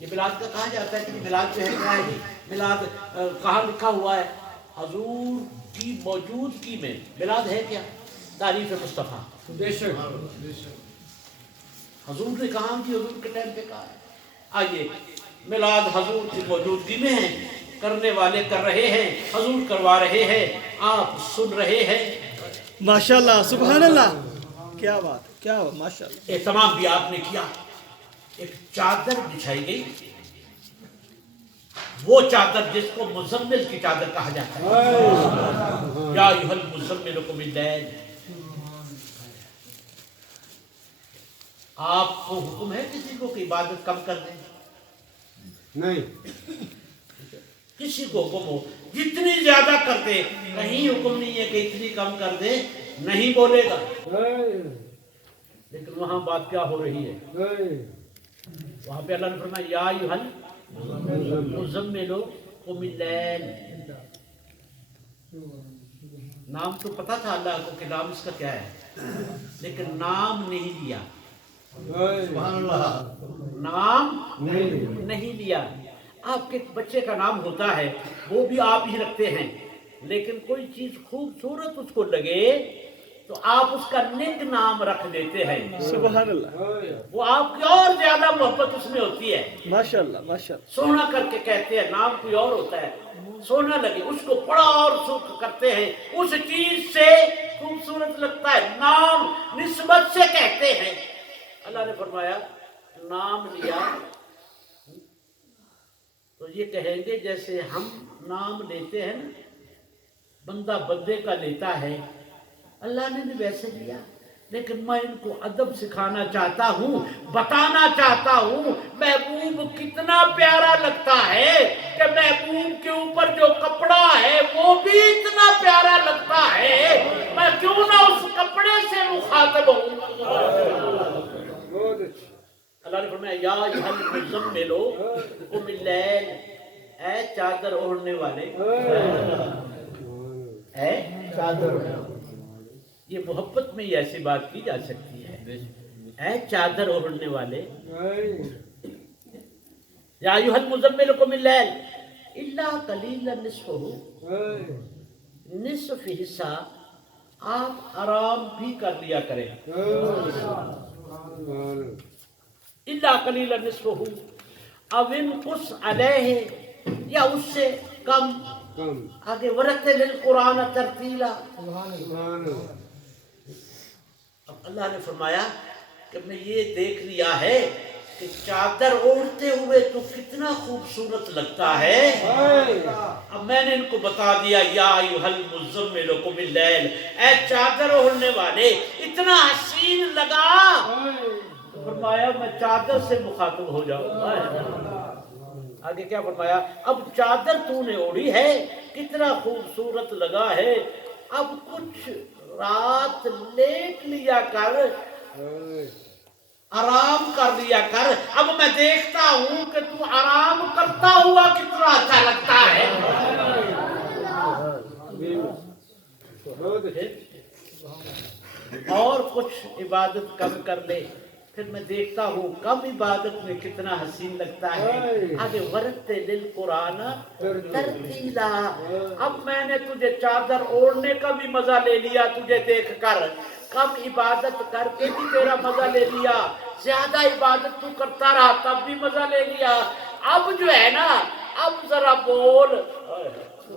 یہ میلاد کا کہا جاتا ہے کہ میلاد جو ہے کیا ہے؟ میلاد کہاں لکھا ہوا ہے؟ حضور کی موجودگی میں میلاد ہے کیا؟ تعریف مصطفیٰ. بے شک حضور نے کہا کہ حضور کے ٹائم پہ کہا ہے. آئیے میلاد حضور کی موجودگی میں ہے، کرنے والے کر رہے ہیں، حضور کروا رہے ہیں، آپ سن رہے ہیں. ماشاءاللہ سبحان اللہ، کیا بات ہے، کیا بات، ماشاءاللہ. اہتمام بھی آپ نے کیا. ایک چادر بچھائی گئی، وہ چادر جس کو مزمل کی چادر کہا جاتا ہے. یا ایھا المزمل قم اللیل. آپ کو حکم ہے کسی کو کہ عبادت کم کر دیں؟ نہیں. کسی کو حکم ہو جتنی زیادہ کر دے، کہیں حکم نہیں ہے کہ اتنی کم کر دے، نہیں بولے گا. لیکن وہاں بات کیا ہو رہی ہے؟ وہاں پہ اللہ نے فرمایا یا ایھا المزمل قم اللیل. نام تو پتا تھا اللہ کو کہ نام اس کا کیا ہے، لیکن نام نہیں لیا. سبحان اللہ. نام نہیں لیا. آپ کے بچے کا نام ہوتا ہے وہ بھی آپ ہی رکھتے ہیں، لیکن کوئی چیز خوبصورت اس کو لگے تو آپ اس کا نک نام رکھ دیتے ہیں. سبحان اللہ، وہ آپ کی اور زیادہ محبت اس میں ہوتی ہے. ماشاءاللہ ماشاءاللہ. سونا کر کے کہتے ہیں، نام کوئی اور ہوتا ہے، سونا لگے اس کو بڑا اور سرخ کرتے ہیں، اس چیز سے خوبصورت لگتا ہے. نام نسبت سے کہتے ہیں. اللہ نے فرمایا نام لیا تو یہ کہیں گے جیسے ہم نام لیتے ہیں نا، بندہ بندے کا لیتا ہے، اللہ نے بھی ویسے لیا. لیکن میں ان کو ادب سکھانا چاہتا ہوں، بتانا چاہتا ہوں محبوب کتنا پیارا لگتا ہے کہ محبوب کے اوپر جو کپڑا ہے وہ بھی اتنا پیارا لگتا ہے. میں کیوں نہ اس کپڑے سے مخاطب ہوں. اللہ نے فرمایا یا ایھا المزمل قم اللیل. اے چادر اوڑھنے والے، اے چادر. یہ محبت میں ہی ایسی بات کی جا سکتی ہے. اے چادر اوڑھنے والے، یا ایھا المزمل قم اللیل الا قلیلا نصفہ. نصف حصہ آپ آرام بھی کر لیا کریں. الا قلیلا نصفہ او انقص علیہ، یا اس سے کم. آگے ورتل القرآن ترتیلا. اب اللہ نے فرمایا کہ میں یہ دیکھ لیا ہے کہ چادر اوڑھتے ہوئے تو کتنا خوبصورت لگتا ہے. اب میں نے ان کو بتا دیا یا ایھا المزمل قم اللیل، اے چادر اوڑھنے والے اتنا حسین لگا. فرمایا میں چادر سے مخاطب ہو جاؤں. آگے کیا فرمایا؟ اب چادر تو نے اوڑھی ہے، کتنا خوبصورت لگا ہے، اب کچھ رات لیٹ لیا کر، آرام کر لیا کر. اب میں دیکھتا ہوں کہ تو آرام کرتا ہوا کتنا اچھا لگتا ہے. اور کچھ عبادت کم کر لے، پھر میں دیکھتا ہوں کم عبادت میں کتنا حسین لگتا ہے. آگے ورتل القرآن ترتیلا. اب میں نے تجھے چادر اوڑھنے کا بھی مزہ لے لیا تجھے دیکھ کر، کم عبادت کر کے بھی تیرا مزہ لے لیا، زیادہ عبادت تو کرتا رہا تب بھی مزہ لے لیا. اب جو ہے نا، اب ذرا بول،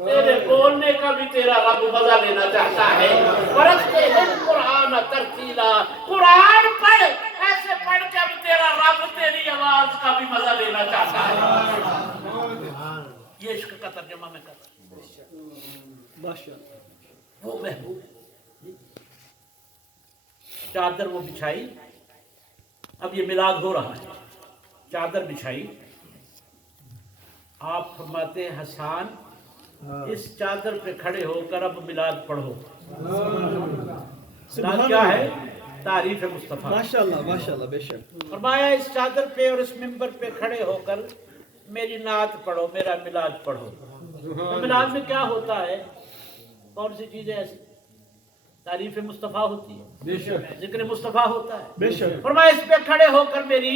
تیرے بولنے کا بھی تیرا رب مزہ لینا چاہتا ہے. ورتل القرآن ترتیلا. قرآن پڑھ، ایسے پڑھ کے اب تیرا رب تیری آواز کا بھی مزہ لینا چاہتا ہے. یہ عشق کا ترجمہ میں کر رہا ہوں. ماشاءاللہ. وہ محبوب چادر وہ بچھائی. اب یہ میلاد ہو رہا ہے، چادر بچھائی. آپ فرماتے ہیں حسان اس چادر پہ کھڑے ہو کر اب میلاد پڑھو. میلاد کیا ہے؟ تعریف مصطفیٰ. ماشاءاللہ ماشاءاللہ، بے شک. فرمایا اس چادر پہ اور اس منبر پہ کھڑے ہو کر میری نعت پڑھو، میرا میلاد پڑھو. تو میلاد میں کیا ہوتا ہے؟ کون سی چیزیں ایسی؟ تعریف مصطفیٰ ہوتی ہے، بے شک. ذکر مصطفیٰ ہوتا ہے. بے شک. فرمایا اس پہ کھڑے ہو کر میری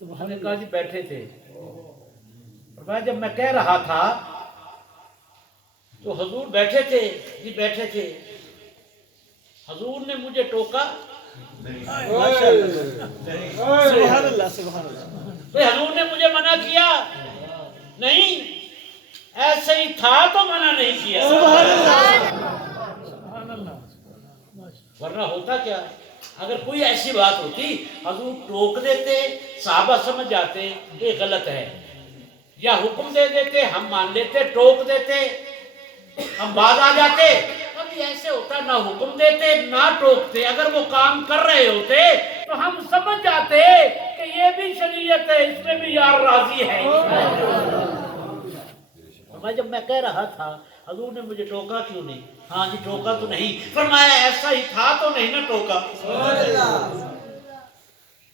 نے کہا جی بیٹھے تھے. فرمایا جب میں کہہ رہا تھا تو حضور بیٹھے تھے. جی بیٹھے تھے. حضور نے مجھے ٹوکا. سبحان اللہ سبحان اللہ. تو حضور نے مجھے منع کیا نہیں. ایسے ہی تھا تو منع نہیں کیا. ورنہ ہوتا کیا اگر کوئی ایسی بات ہوتی حضور ٹوک دیتے, صحابہ سمجھ جاتے یہ غلط ہے, یا حکم دے دیتے ہم مان لیتے, ٹوک دیتے ہم باز آ جاتے. کبھی ایسے ہوتا نہ حکم دیتے نہ ٹوکتے, اگر وہ کام کر رہے ہوتے تو ہم سمجھ جاتے کہ یہ بھی شریعت ہے, اس میں بھی یار راضی ہے. جب میں کہہ رہا تھا حضور نے مجھے ٹوکا کیوں نہیں؟ ہاں جی ٹوکا تو نہیں. فرمایا ایسا ہی تھا تو نہیں نا ٹوکا.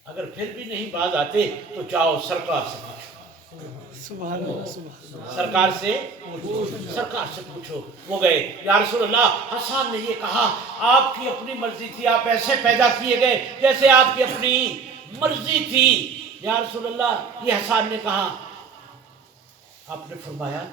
اگر پھر بھی نہیں باز آتے تو جاؤ سرکار سے پوچھو. سبحان اللہ. سرکار سے پوچھو. وہ گئے. یا رسول اللہ حسان نے یہ کہا آپ کی اپنی مرضی تھی, آپ ایسے پیدا کیے گئے جیسے آپ کی اپنی مرضی تھی. یا رسول اللہ یہ حسان نے کہا. آپ نے فرمایا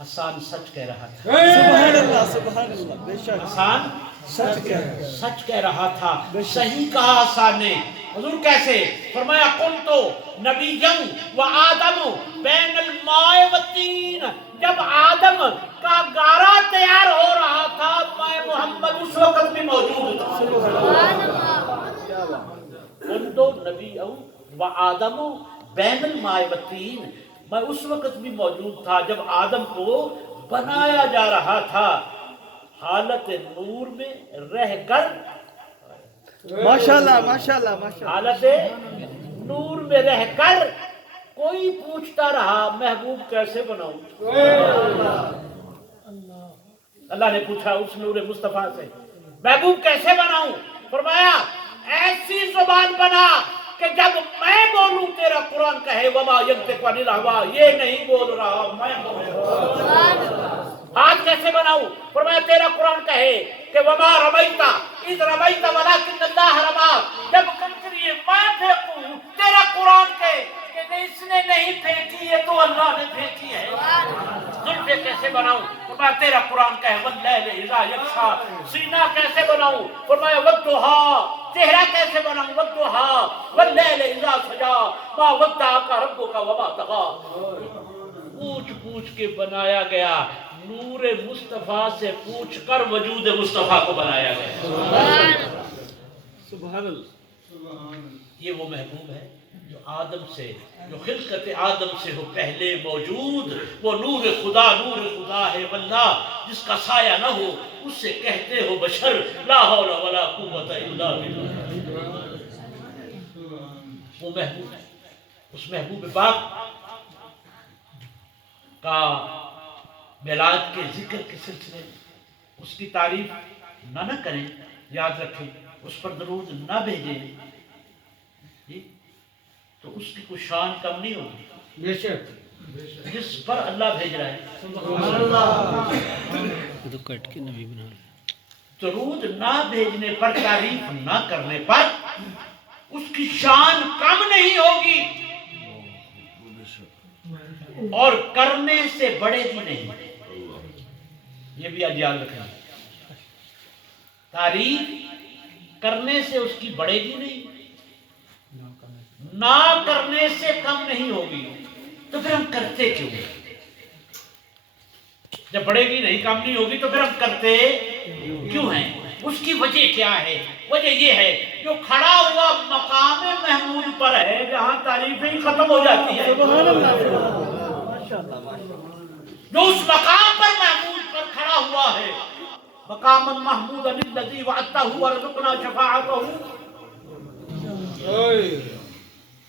حسان سچ کہہ رہا تھا. سبحان اللہ سبحان اللہ. بے شک حسان سچ کہہ رہا تھا. صحیح کہا حسان نے. حضور کیسے؟ فرمایا کنتو نبیًا و آدم بین الماء والطین. جب آدم کا گارا تیار ہو رہا تھا میں محمد اس وقت بھی موجود تھا. کنتو نبیًا و آدم بین الماء والطین. میں اس وقت بھی موجود تھا جب آدم کو بنایا جا رہا تھا, حالت نور میں رہ کر. ماشاءاللہ ماشاءاللہ ماشاءاللہ. حالت نور میں رہ کر کوئی پوچھتا رہا محبوب کیسے بناؤں. اللہ نے پوچھا اس نور مصطفیٰ سے محبوب کیسے بناؤں. فرمایا ایسی زبان بنا کہ جب میں بولوں تیرا قرآن کہے وما ینطق عن الہوی, یہ نہیں بول رہا میں بول رہا. ہاتھ کیسے بناؤں؟ فرمایا تیرا قرآن کہے کہ وما رمیت اذ رمیت ولکن اللہ رمی. جب کنکری میں پھینکوں تیرا قرآن کہے کہ اس نے نہیں پھینکی ہے تو اللہ نے پھینکی ہے. زلفیں کیسے بناؤں؟ فرمایا تیرا قرآن کہے واللیل اذا یغشی. سینہ کیسے بناؤں؟ فرمایا والضحی. چہرہ کیسے بناؤں؟ والضحی واللیل اذا سجی ما ودعک ربک وما طغی. پوچھ پوچھ کے بنایا گیا. نور مصطفیٰ سے پوچھ کر وجود مصطفیٰ کو بنایا گیا. سبحان اللہ. یہ وہ محبوب ہے جو آدم سے, جو خلقت آدم سے ہو پہلے موجود. وہ نور خدا ہے بندہ جس کا سایہ نہ ہو اس سے کہتے ہو بشر لا حول ولا قوت الا باللہ. وہ محبوب ہے. اس محبوب پاک کا میلاد کے ذکر کے سلسلے میں اس کی تعریف نہ کریں, یاد رکھیں, اس پر درود نہ بھیجیں تو اس کی کوئی شان کم نہیں ہوگی. بے شک جس پر اللہ بھیج رہا ہے درود نہ بھیجنے پر, تعریف نہ کرنے پر اس کی شان کم نہیں ہوگی اور کرنے سے بڑھے گی نہیں. یہ بھی آج یاد رکھیں. تعریف کرنے سے اس کی بڑھے گی نہیں, نہ کرنے سے کم نہیں ہوگی. تو پھر ہم کرتے کیوں؟ جب بڑھے گی نہیں کم نہیں ہوگی تو پھر ہم کرتے کیوں ہیں؟ اس کی وجہ کیا ہے؟ وجہ یہ ہے جو کھڑا ہوا مقام محمود پر ہے جہاں تعریفیں ہی ختم ہو جاتی ہیں. جو اس مقام پر محمود پر کھڑا ہوا ہے, مقام محمود الذی وعدتہ ورزقنا شفاعتہ,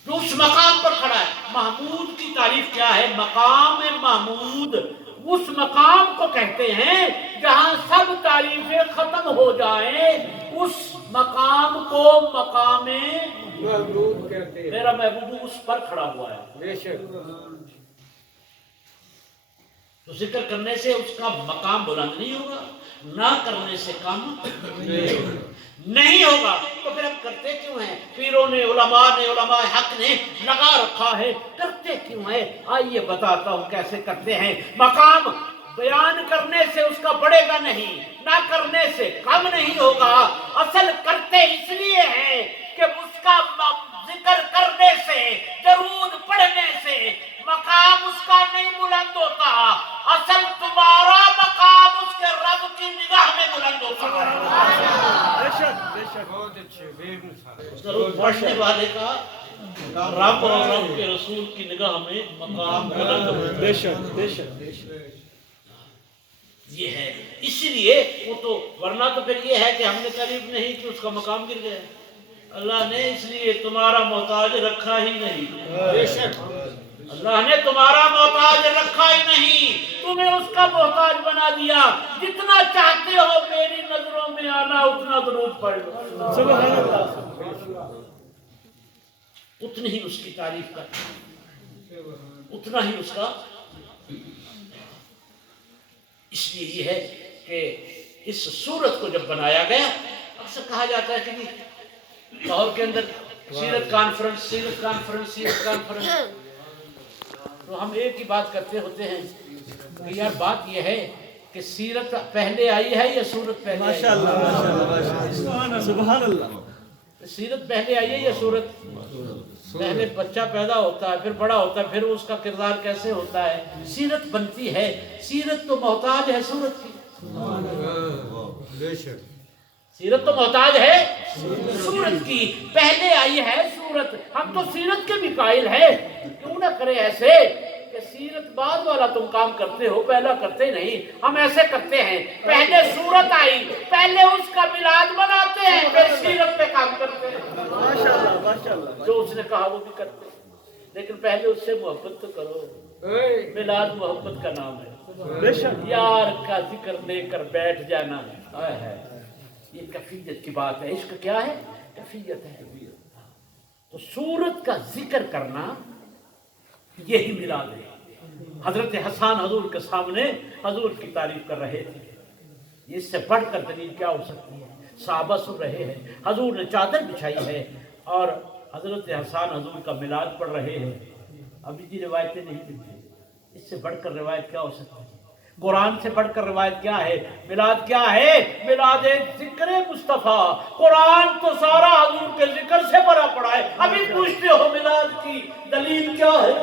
جو اس مقام پر کھڑا ہے. محمود کی تعریف کیا ہے؟ مقام محمود اس مقام کو کہتے ہیں جہاں سب تعریفیں ختم ہو جائیں, اس مقام کو مقام محمود کہتے ہیں. میرا محبوب اس پر کھڑا ہوا ہے. بے شک تو ذکر کرنے سے اس کا مقام بلند نہیں ہوگا، نہ کرنے سے کم نہیں ہوگا۔ تو پھر ہم کرتے کیوں ہیں؟ پیروں نے، علماء حق نے لگا رکھا ہے، کرتے کیوں ہیں؟ آئیے بتاتا ہوں کیسے کرتے ہیں۔ مقام بیان کرنے سے اس کا بڑھے گا نہیں، نہ کرنے سے کم نہیں ہوگا۔ اصل کرتے اس لیے ہیں کہ اس کا ذکر کرنے سے، درود پڑھنے سے مقام اس کا نہیں بلند ہوتا، اصل تمہارا مقام اس کے رب کی نگاہ میں بلند ہوتا ہے۔ بہت اچھے، بے مثال۔ درود پڑھنے والے کا رب اور رب کے رسول کی نگاہ میں مقام بلند ہوتا ہے۔ بے شک بے شک بے شک۔ یہ ہے، اسی لیے وہ تو، ورنہ تو پھر یہ ہے کہ ہم نے تعریف نہیں کہ اس کا مقام گر گیا۔ اللہ نے اس لیے تمہارا محتاج رکھا ہی نہیں، بے شک۔ اللہ نے تمہارا محتاج رکھا ہی نہیں، تمہیں اس کا محتاج بنا دیا۔ جتنا چاہتے ہو میری نظروں میں آنا، اتنا درود پڑھ لو، سبحان اللہ۔ اتنی ہی اس کی تعریف کر، اتنا ہی اس کا۔ اس لیے یہ ہے کہ اس سورت کو جب بنایا گیا، اکثر کہا جاتا ہے کہ لاہور کے اندر سیرت کانفرنس، سیرت کانفرنس، سیرت کانفرنس، تو ہم ایک ہی بات کرتے ہوتے ہیں کہ یار بات یہ ہے کہ سیرت پہلے آئی ہے یا سورت پہلے آئی ماشاء ہے؟ اللہ ماشاء اللہ سبحان اللہ۔ سیرت پہلے آئی ہے یا سورت؟ پہلے بچہ پیدا ہوتا ہے، پھر بڑا ہوتا ہے، پھر اس کا کردار کیسے ہوتا ہے، سیرت بنتی ہے۔ سیرت تو محتاج ہے سورت کی، بے شک۔ سیرت تو محتاج ہے سورت کی، پہلے آئی ہے سورت۔ ہم تو سیرت کے بھی قائل ہیں، کیوں نہ کرے ایسے کہ سیرت بعد والا تم کام کرتے ہو، پہلا کرتے نہیں۔ ہم ایسے کرتے ہیں، پہلے سورت آئی، پہلے اس کا میلاد مناتے ہیں، پھر سیرت پہ کام کرتے ہیں۔ ماشاء اللہ ماشاء اللہ۔ جو اس نے کہا وہ بھی کرتے ہیں، لیکن پہلے اس سے محبت تو کرو۔ میلاد محبت کا نام ہے، بے شک۔ یار کا ذکر لے کر بیٹھ جانا ہے، یہ کیفیت کی بات ہے۔ عشق کیا ہے؟ کیفیت ہے۔ تو سورت کا ذکر کرنا یہی میلاد ہے۔ حضرت حسان حضور کے سامنے حضور کی تعریف کر رہے تھے، اس سے بڑھ کر دلیل کیا ہو سکتی ہے؟ صحابہ سن رہے ہیں، حضور نے چادر بچھائی ہے اور حضرت حسان حضور کا میلاد پڑھ رہے ہیں۔ ابھی بھی روایتیں نہیں ملتی، اس سے بڑھ کر روایت کیا ہو سکتی ہے؟ قرآن سے بڑھ کر روایت کیا ہے؟ میلاد کیا ہے؟ میلاد ذکر مصطفیٰ۔ قرآن تو سارا حضور کے ذکر سے بھرا پڑا ہے، ابھی پوچھتے ہو میلاد کی دلیل کیا ہے؟